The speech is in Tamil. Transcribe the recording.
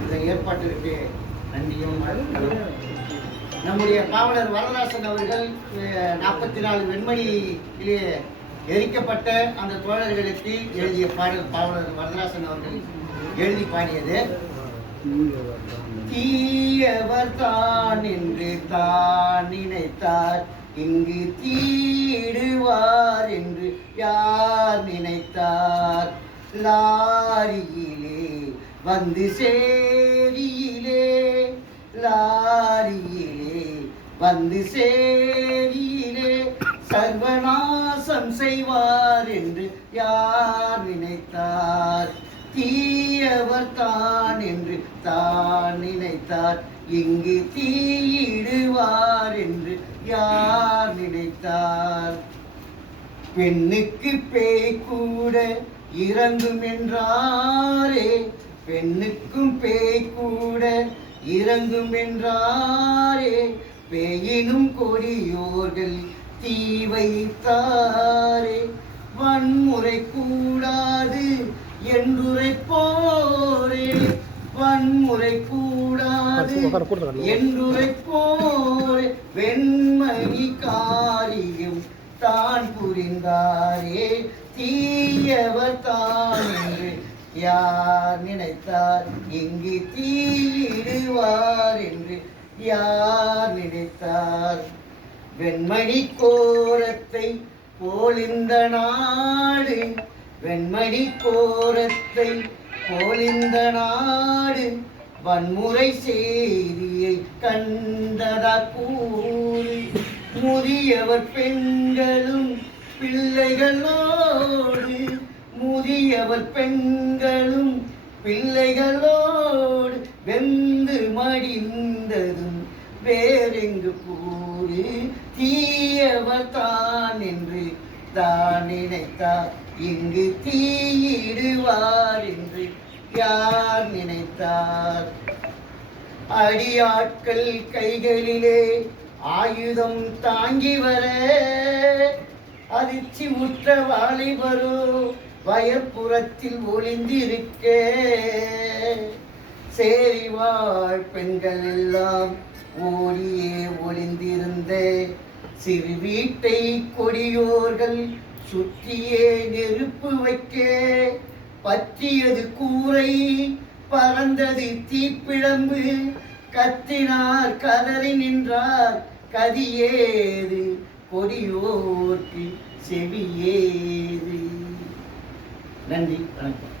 இந்த ஏற்பாட்டிற்கு நன்றியும். நம்முடைய பாவலர் வரதராசன் அவர்கள் 44 வெண்மணியிலே எரிக்கப்பட்ட அந்த தோழர்களுக்கு எழுதிய பாடல் பாவலர் வரதராசன் அவர்கள் எழுதி பாடியது. தீயவர் தான் என்று தான் நினைத்தார், இங்கு தீடுவார் என்று யார் நினைத்தார்? லாரியிலே வந்து சேரியிலே, லாரியிலே வந்து சேரியிலே சர்வநாசம் செய்வார் என்று யார் நினைத்தார்? தீயவர் தான் என்று தான் நினைத்தார், இங்கு தீயிடுவார் என்று யார் நினைத்தார்? பெண்ணுக்கு பேய் கூட இறங்கும் என்றாரே, பெண்ணுக்கும் பேய் கூட இறங்கும் என்றாரே, பேயினும் கொடியோர்கள் தீ வைத்தாரே. வன்முறை கூடாது என்றுரைப்போரே, வன்முறை கூடாது என்றுரைப்போரே, வெண்மணி காரியம் தான் புரிந்தாரே. தீயவர் தான் என்று யார் நினைத்தார், இங்கு தீயிடுவார் என்று யார் நினைத்தார்? வெண்மணி கோரத்தை போல் இந்த நாடு, வெண்மணி கோரத்தை போல் இந்த நாடு, வன்முறை செய்தியை கண்டதா கூறு? முதியவர் பெண்களும் பிள்ளைகளோடு, முதியவர் பெண்களும் பிள்ளைகளோடு வெந்து மடிந்ததும் வேறெங்கு கூறு? தீயவர் தான் என்று தான் நினைத்தார், இங்கு தீயிடுவார் என்று யார் நினைத்தார்? அடியாட்கள் கைகளிலே ஆயுதம் தாங்கி வர, அதிர்ச்சி முற்ற வாலிபரோ வயப்புறத்தில் ஒளிந்திருக்க, சேரி வாழ் பெண்கள் எல்லாம் ஓடியே ஒளிந்திருந்த சிறு வீட்டை கொடியோர்கள் சுற்றியே நெருப்பு வைக்க, பற்றியது கூரை பறந்தது தீப்பிழம்பு, கத்தினார் கதறி நின்றார் கதியேது, கொடியோர்க்கு செவியேது. நன்றி, வணக்கம்.